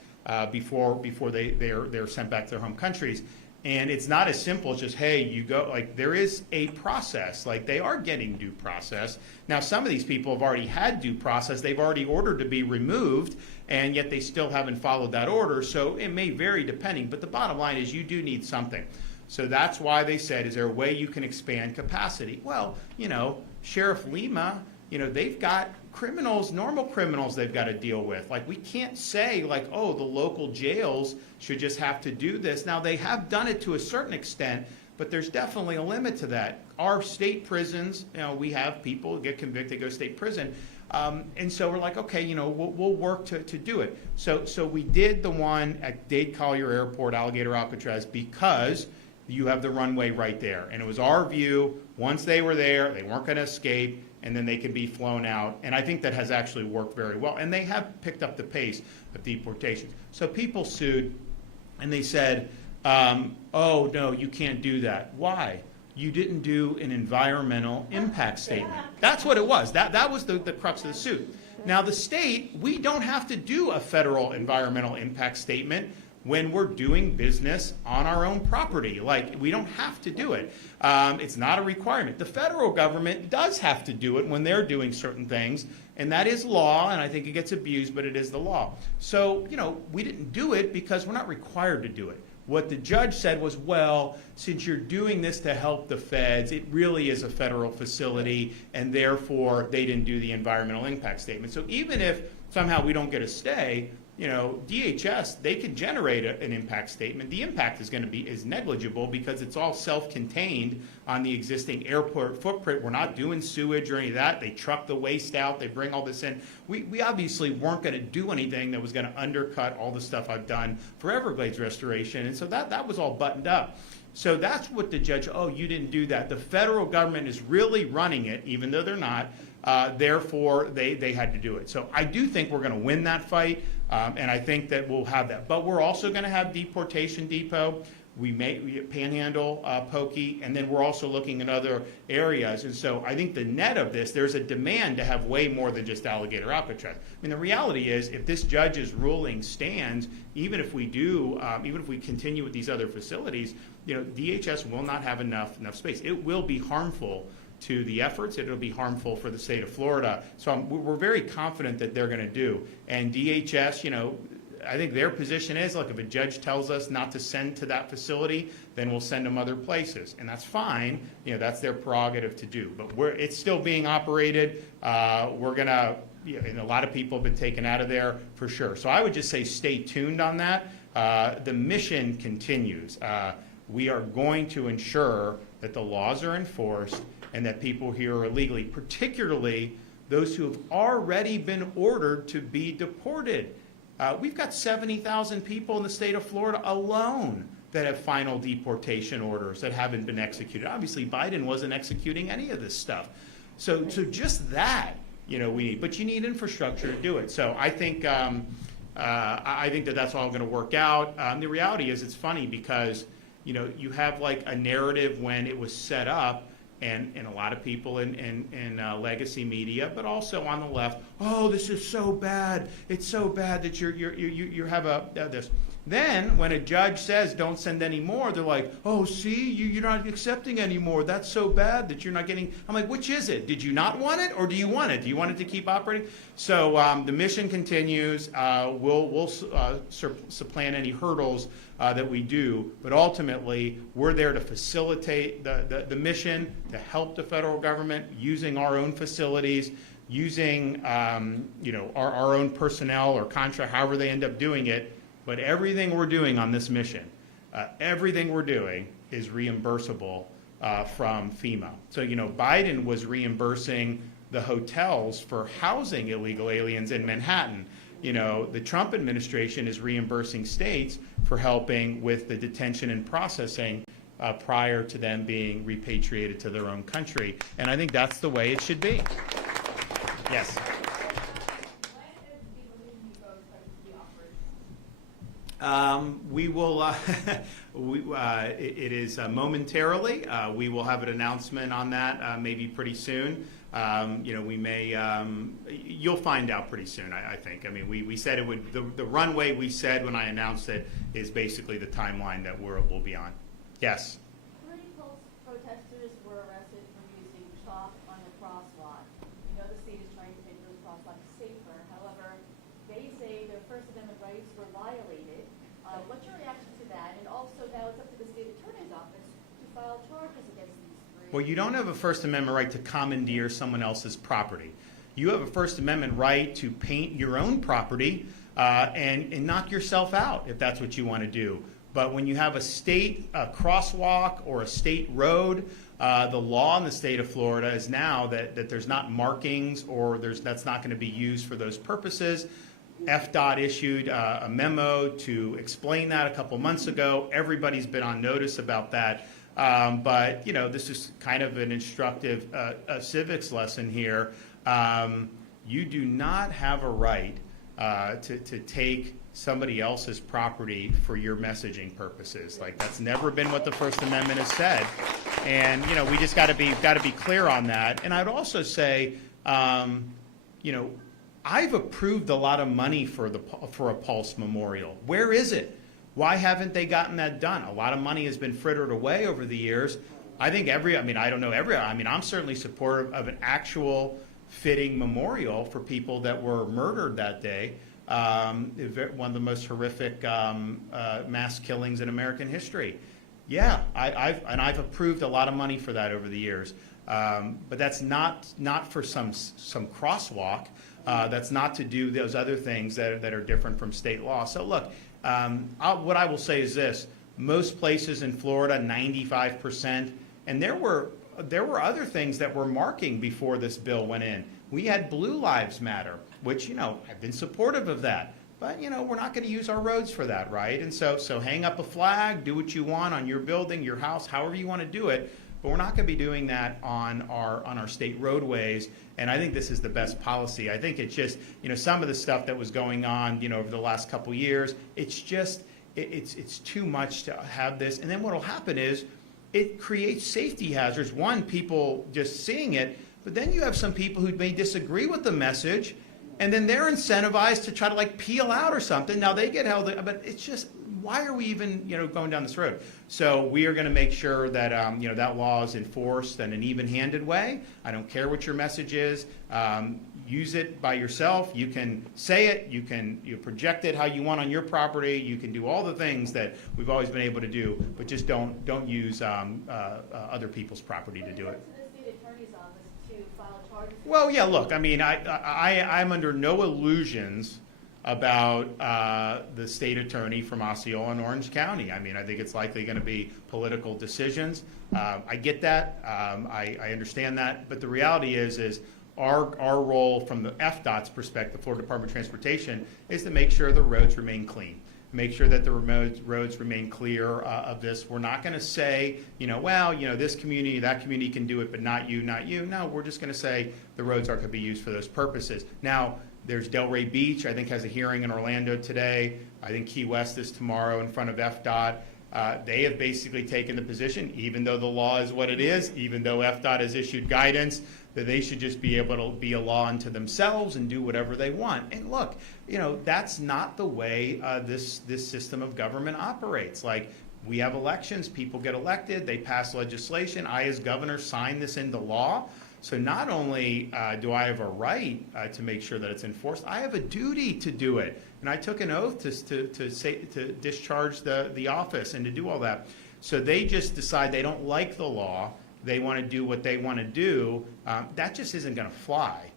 before they're sent back to their home countries. And it's not as simple as just, hey, you go, like there is a process, like they are getting due process. Now, some of these people have already had due process. They've already ordered to be removed, and yet they still haven't followed that order. So it may vary depending, but the bottom line is you do need something. So that's why they said, is there a way you can expand capacity? Well, you know, Sheriff Lima, you know, they've got criminals, normal criminals they've got to deal with. Like, we can't say, like, oh, the local jails should just have to do this. Now, they have done it to a certain extent, but there's definitely a limit to that. Our state prisons, you know, we have people get convicted, go to state prison. And so we're like, okay, you know, we'll work to do it. So we did the one at Dade Collier Airport, Alligator Alcatraz, because you have the runway right there. And it was our view, once they were there, they weren't going to escape, and then they could be flown out. And I think that has actually worked very well. And they have picked up the pace of deportations. So people sued, and they said, oh, no, you can't do that. Why? You didn't do an environmental impact statement. That's what it was. That was the crux of the suit. Now, the state, we don't have to do a federal environmental impact statement when we're doing business on our own property. Like, we don't have to do it. It's not a requirement. The federal government does have to do it when they're doing certain things, and that is law, and I think it gets abused, but it is the law. So, you know, we didn't do it because we're not required to do it. What the judge said was, well, since you're doing this to help the feds, it really is a federal facility, and therefore they didn't do the environmental impact statement. So even if somehow we don't get a stay, DHS, they could generate an impact statement. The impact is negligible because it's all self-contained on the existing airport footprint. We're not doing sewage or any of that. They truck the waste out. They bring all this in. We obviously weren't going to do anything that was going to undercut all the stuff I've done for Everglades restoration. And so that was all buttoned up. So that's what the judge, you didn't do that. The federal government is really running it, even though they're not. Therefore, they had to do it. So I do think we're going to win that fight, and I think that we'll have that. But we're also going to have deportation depot. We Panhandle, Pokey, and then we're also looking in other areas. And so I think the net of this, there's a demand to have way more than just alligator Alcatraz. I mean, the reality is, if this judge's ruling stands, even if we continue with these other facilities, DHS will not have enough space. It will be harmful to the efforts. It'll be harmful for the state of Florida. So we're very confident that they're going to do. And DHS, I think their position is, look, if a judge tells us not to send to that facility, then we'll send them other places. And that's fine. That's their prerogative to do. But it's still being operated. We're going to, and a lot of people have been taken out of there for sure. So I would just say stay tuned on that. The mission continues. We are going to ensure that the laws are enforced and that people here are illegally, particularly those who have already been ordered to be deported. We've got 70,000 people in the state of Florida alone that have final deportation orders that haven't been executed. Obviously, Biden wasn't executing any of this stuff. So just that, we need. But you need infrastructure to do it. So I think that that's all going to work out. The reality is, it's funny because you have like a narrative when it was set up, and a lot of people in legacy media, but also on the left, this is so bad. It's so bad that you have this. Then when a judge says don't send any more, they're like, see, you're not accepting anymore. That's so bad that you're not getting. I'm like, which is it? Did you not want it, or do you want it? Do you want it to keep operating? So the mission continues. We'll supplant any hurdles that we do, but ultimately we're there to facilitate the mission, to help the federal government using our own facilities, using our own personnel or contract, however they end up doing it. But everything we're doing on this mission, everything we're doing is reimbursable from FEMA. So Biden was reimbursing the hotels for housing illegal aliens in Manhattan. The Trump administration is reimbursing states for helping with the detention and processing prior to them being repatriated to their own country. And I think that's the way it should be. Yes. We will, it is momentarily. We will have an announcement on that maybe pretty soon. We may, you'll find out pretty soon, I think. I mean, we said it would, the runway we said when I announced it is basically the timeline that we'll be on. Yes? 3 protesters were arrested for using chalk on the crosswalk. We know the state is trying to make those crosswalks safer. However, they say their First Amendment rights were violated. What's your reaction to that? And also now it's up to the state attorney's office to file charges against these 3. Well, you don't have a First Amendment right to commandeer someone else's property. You have a First Amendment right to paint your own property and knock yourself out if that's what you want to do. But when you have a state crosswalk or a state road, the law in the state of Florida is now that there's not markings or that's not going to be used for those purposes. FDOT issued a memo to explain that a couple months ago. Everybody's been on notice about that. But, this is kind of an instructive civics lesson here. You do not have a right to take somebody else's property for your messaging purposes. Like, that's never been what the First Amendment has said. And, we just got to be clear on that. And I'd also say, I've approved a lot of money for a Pulse Memorial. Where is it? Why haven't they gotten that done? A lot of money has been frittered away over the years. I think I'm certainly supportive of an actual fitting memorial for people that were murdered that day. One of the most horrific mass killings in American history. Yeah, I've approved a lot of money for that over the years. But that's not for some crosswalk. That's not to do those other things that are different from state law. So look, what I will say is this: most places in Florida, 95%, and there were other things that were marking before this bill went in. We had Blue Lives Matter, which, I've been supportive of that. But, we're not going to use our roads for that, right? And so hang up a flag, do what you want on your building, your house, however you want to do it. But we're not going to be doing that on our state roadways. And I think this is the best policy. I think it's just, some of the stuff that was going on, over the last couple years, it's just, it's too much to have this. And then what will happen is it creates safety hazards. One, people just seeing it, but then you have some people who may disagree with the message, and then they're incentivized to try to peel out or something. Now they get held, but it's just, why are we even, going down this road? So we are going to make sure that, that law is enforced in an even-handed way. I don't care what your message is. Use it by yourself. You can say it. You can project it how you want on your property. You can do all the things that we've always been able to do, but just don't use other people's property to do it. To the state attorney's office to file charges. Well, yeah, look, I mean, I'm under no illusions about the state attorney from Osceola and Orange County. I mean, I think it's likely going to be political decisions. I get that. I understand that. But the reality is our role from the FDOT's perspective, Florida Department of Transportation, is to make sure the roads remain clean. Make sure that the roads remain clear of this. We're not going to say, this community, that community can do it, but not you, not you. No, we're just going to say the roads are going to be used for those purposes. Now, there's Delray Beach, I think, has a hearing in Orlando today. I think Key West is tomorrow in front of FDOT. They have basically taken the position, even though the law is what it is, even though FDOT has issued guidance, that they should just be able to be a law unto themselves and do whatever they want. And look, that's not the way this system of government operates. We have elections, people get elected, they pass legislation. I, as governor, sign this into law. So not only do I have a right to make sure that it's enforced, I have a duty to do it. And I took an oath to discharge the office and to do all that. So they just decide they don't like the law. They want to do what they want to do. That just isn't going to fly.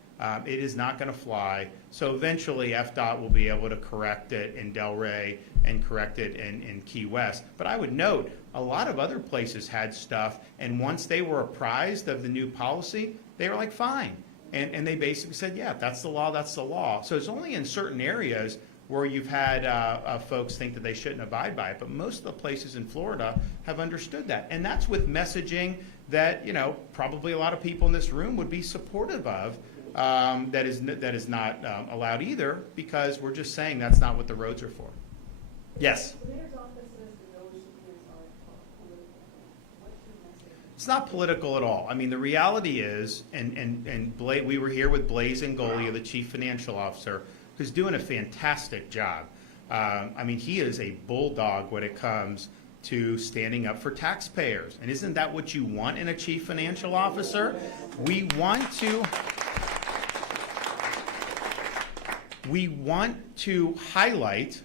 It is not going to fly. So eventually FDOT will be able to correct it in Delray and correct it in Key West. But I would note, a lot of other places had stuff, and once they were apprised of the new policy, they were like, fine. And they basically said, yeah, that's the law, that's the law. So it's only in certain areas where you've had folks think that they shouldn't abide by it. But most of the places in Florida have understood that. And that's with messaging that, probably a lot of people in this room would be supportive of. That is not allowed either, because we're just saying that's not what the roads are for. Yes? The mayor's office says the no recipients are political. What's your message? It's not political at all. I mean, the reality is, we were here with Blaise Ngolia, the chief financial officer, who's doing a fantastic job. I mean, he is a bulldog when it comes to standing up for taxpayers. And isn't that what you want in a chief financial officer? We want to highlight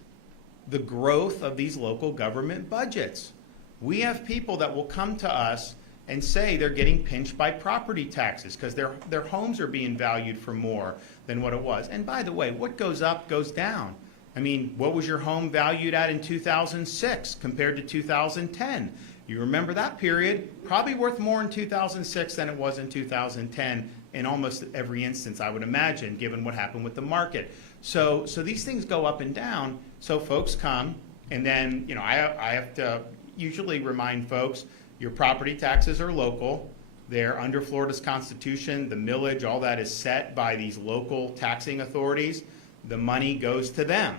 the growth of these local government budgets. We have people that will come to us and say they're getting pinched by property taxes because their homes are being valued for more than what it was. And by the way, what goes up goes down. I mean, what was your home valued at in 2006 compared to 2010? You remember that period? Probably worth more in 2006 than it was in 2010 in almost every instance, I would imagine, given what happened with the market. So these things go up and down. So folks come, and then I have to usually remind folks, your property taxes are local. They're under Florida's Constitution. The millage, all that is set by these local taxing authorities. The money goes to them,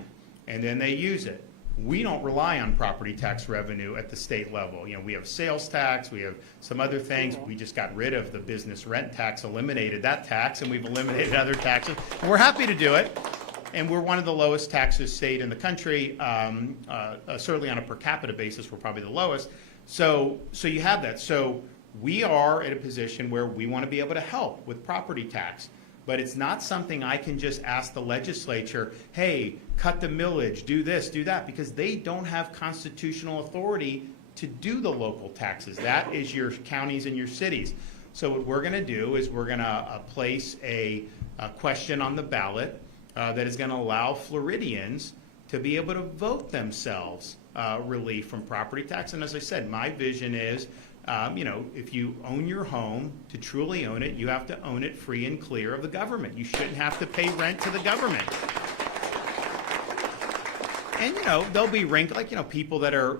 and then they use it. We don't rely on property tax revenue at the state level. We have sales tax, we have some other things. We just got rid of the business rent tax, eliminated that tax, and we've eliminated other taxes. And we're happy to do it. And we're one of the lowest taxes state in the country. Certainly on a per capita basis, we're probably the lowest. So you have that. So we are at a position where we want to be able to help with property tax. But it's not something I can just ask the legislature, hey, cut the millage, do this, do that, because they don't have constitutional authority to do the local taxes. That is your counties and your cities. So what we're going to do is we're going to place a question on the ballot that is going to allow Floridians to be able to vote themselves relief from property tax. And as I said, my vision is, if you own your home, to truly own it, you have to own it free and clear of the government. You shouldn't have to pay rent to the government. And, there'll be people that are,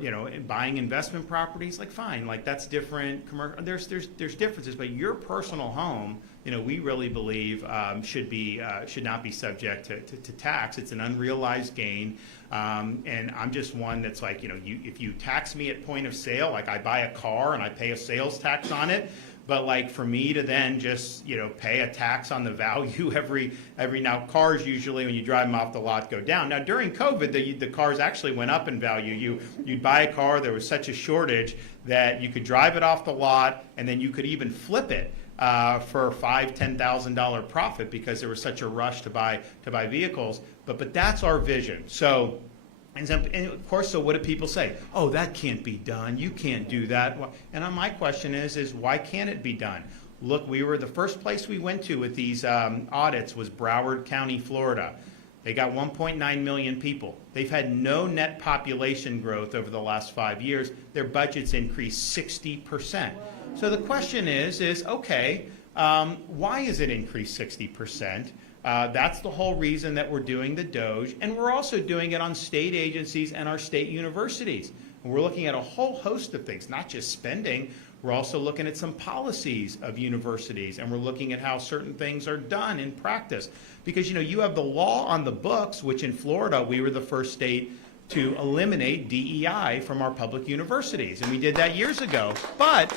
buying investment properties, fine, that's different. There's differences, but your personal home, we really believe should not be subject to tax. It's an unrealized gain. And I'm just one that's if you tax me at point of sale, I buy a car and I pay a sales tax on it. But for me to then just, pay a tax on the value every now, cars usually when you drive them off the lot go down. Now during COVID, the cars actually went up in value. You'd buy a car, there was such a shortage that you could drive it off the lot and then you could even flip it for $5,000-$10,000 profit because there was such a rush to buy vehicles. But that's our vision. So. And of course, so what do people say? Oh, that can't be done. You can't do that. And my question is why can't it be done? Look, the first place we went to with these audits was Broward County, Florida. They got 1.9 million people. They've had no net population growth over the last 5 years. Their budget's increased 60%. So the question is okay, why is it increased 60%? That's the whole reason that we're doing the DOGE, and we're also doing it on state agencies and our state universities. And we're looking at a whole host of things, not just spending. We're also looking at some policies of universities, and we're looking at how certain things are done in practice. Because, you have the law on the books, which in Florida, we were the first state to eliminate DEI from our public universities, and we did that years ago. But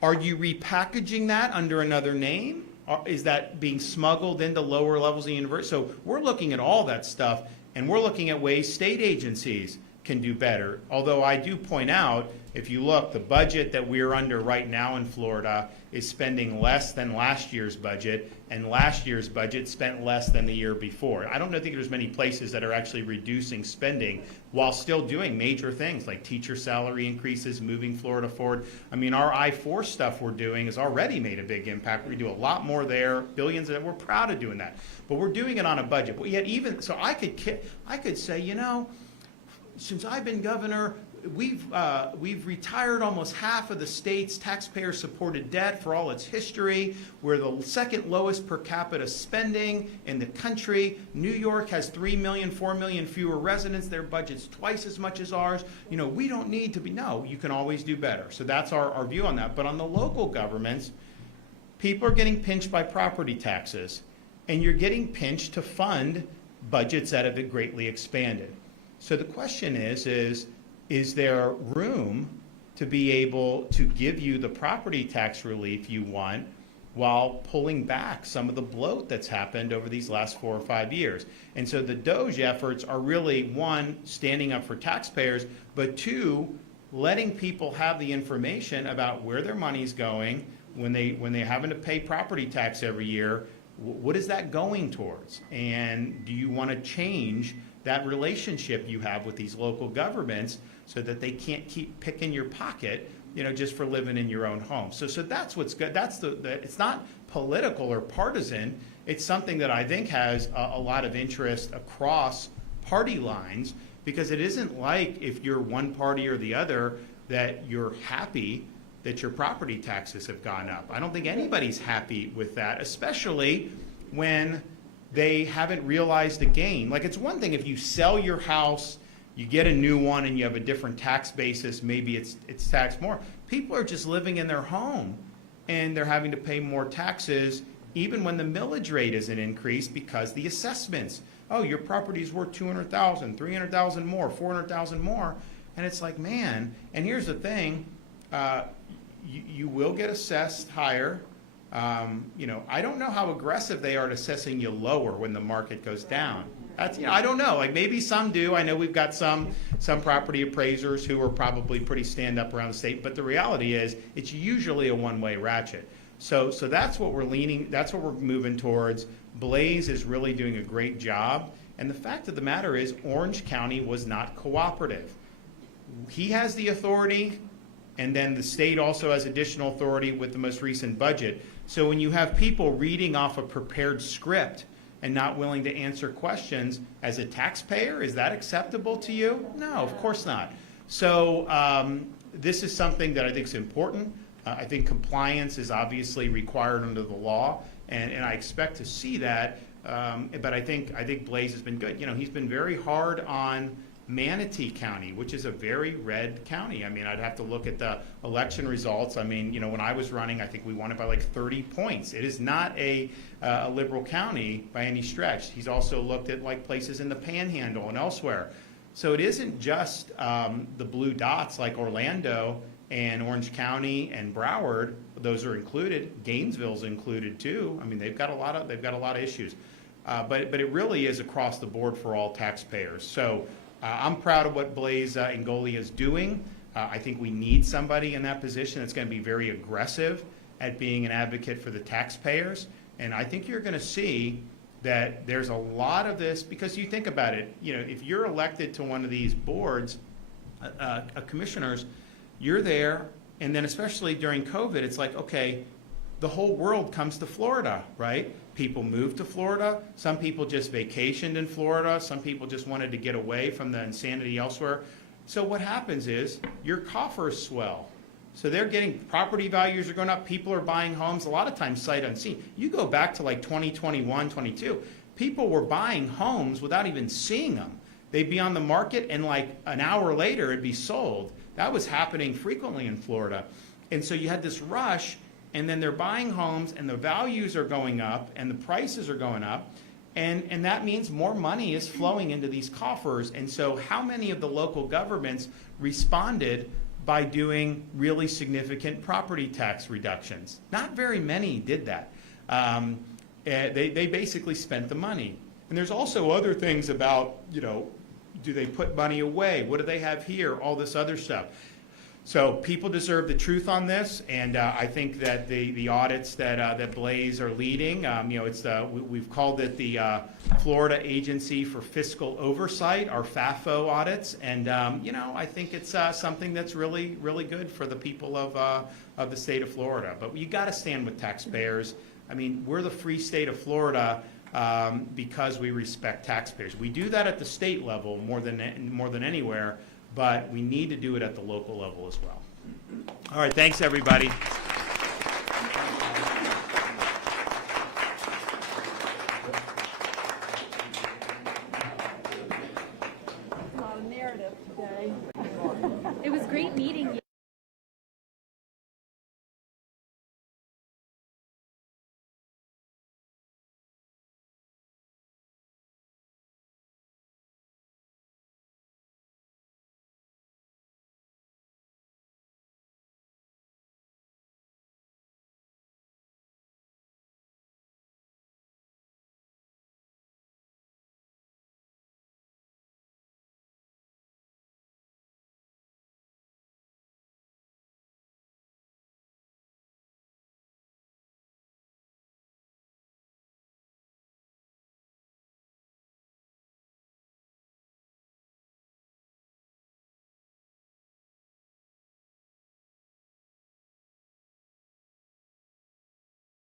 are you repackaging that under another name? Is that being smuggled into lower levels of the university? So we're looking at all that stuff, and we're looking at ways state agencies can do better. Although I do point out, if you look, the budget that we're under right now in Florida is spending less than last year's budget, and last year's budget spent less than the year before. I don't think there's many places that are actually reducing spending while still doing major things like teacher salary increases, moving Florida forward. I mean, our I-4 stuff we're doing has already made a big impact. We do a lot more there, billions, and we're proud of doing that. But we're doing it on a budget. But yet even, so I could say, since I've been governor, we've retired almost half of the state's taxpayer-supported debt for all its history. We're the second lowest per capita spending in the country. New York has 3 million, 4 million fewer residents. Their budget's twice as much as ours. We don't need to be. No, you can always do better. So that's our view on that. But on the local governments, people are getting pinched by property taxes, and you're getting pinched to fund budgets that have greatly expanded. So the question is there room to be able to give you the property tax relief you want while pulling back some of the bloat that's happened over these last 4 or 5 years? And so the DOGE efforts are really, one, standing up for taxpayers, but two, letting people have the information about where their money's going when they're having to pay property tax every year. What is that going towards? And do you want to change that relationship you have with these local governments so that they can't keep picking your pocket, just for living in your own home? So that's what's good. That's it's not political or partisan. It's something that I think has a lot of interest across party lines, because it isn't like if you're one party or the other that you're happy that your property taxes have gone up. I don't think anybody's happy with that, especially when they haven't realized the gain. It's one thing if you sell your house, you get a new one, and you have a different tax basis, maybe it's taxed more. People are just living in their home, and they're having to pay more taxes even when the millage rate isn't increased because the assessments, your property's worth $200,000, $300,000 more, $400,000 more. And it's like, man, and here's the thing, you will get assessed higher. I don't know how aggressive they are at assessing you lower when the market goes down. That's, I don't know. Maybe some do. I know we've got some property appraisers who are probably pretty stand up around the state. But the reality is, it's usually a one-way ratchet. So that's what we're leaning. That's what we're moving towards. Blaze is really doing a great job. And the fact of the matter is, Orange County was not cooperative. He has the authority And then the state also has additional authority with the most recent budget. So when you have people reading off a prepared script and not willing to answer questions, as a taxpayer, is that acceptable to you? No, of course not. So this is something that I think is important. I think compliance is obviously required under the law, and I expect to see that. But I think Blaze has been good. You know, he's been very hard on Manatee County, which is a very red county. I mean, I'd have to look at the election results. I mean, you know, when I was running, I think we won it by like 30 points. It is not a liberal county by any stretch. He's also looked at like places in the Panhandle and elsewhere. So it isn't just the blue dots like Orlando and Orange County and Broward. Those are included. Gainesville's included too. I mean, they've got a lot of issues. But it really is across the board for all taxpayers. So I'm proud of what Blaze Ingoli is doing. I think we need somebody in that position that's going to be very aggressive at being an advocate for the taxpayers. And I think you're going to see that there's a lot of this, because you think about it, you know, if you're elected to one of these boards, commissioners, you're there, and then especially during COVID, it's like, okay, the whole world comes to Florida, right? People move to Florida. Some people just vacationed in Florida. Some people just wanted to get away from the insanity elsewhere. So what happens is your coffers swell. So they're getting, property values are going up. People are buying homes, a lot of times sight unseen. You go back to like 2021, 22, people were buying homes without even seeing them. They'd be on the market and like an hour later it'd be sold. That was happening frequently in Florida. And so you had this rush, and then they're buying homes and the values are going up and the prices are going up. And that means more money is flowing into these coffers. And so how many of the local governments responded by doing really significant property tax reductions? Not very many did that. They basically spent the money. And there's also other things about, you know, do they put money away? What do they have here? All this other stuff. So people deserve the truth on this, and I think that the audits that Blaze are leading, you know, it's we've called it the Florida Agency for Fiscal Oversight, our FAFO audits, and you know, I think it's something that's really good for the people of the state of Florida. But you got to stand with taxpayers. I mean, we're the free state of Florida because we respect taxpayers. We do that at the state level more than anywhere. But we need to do it at the local level as well. All right, thanks everybody.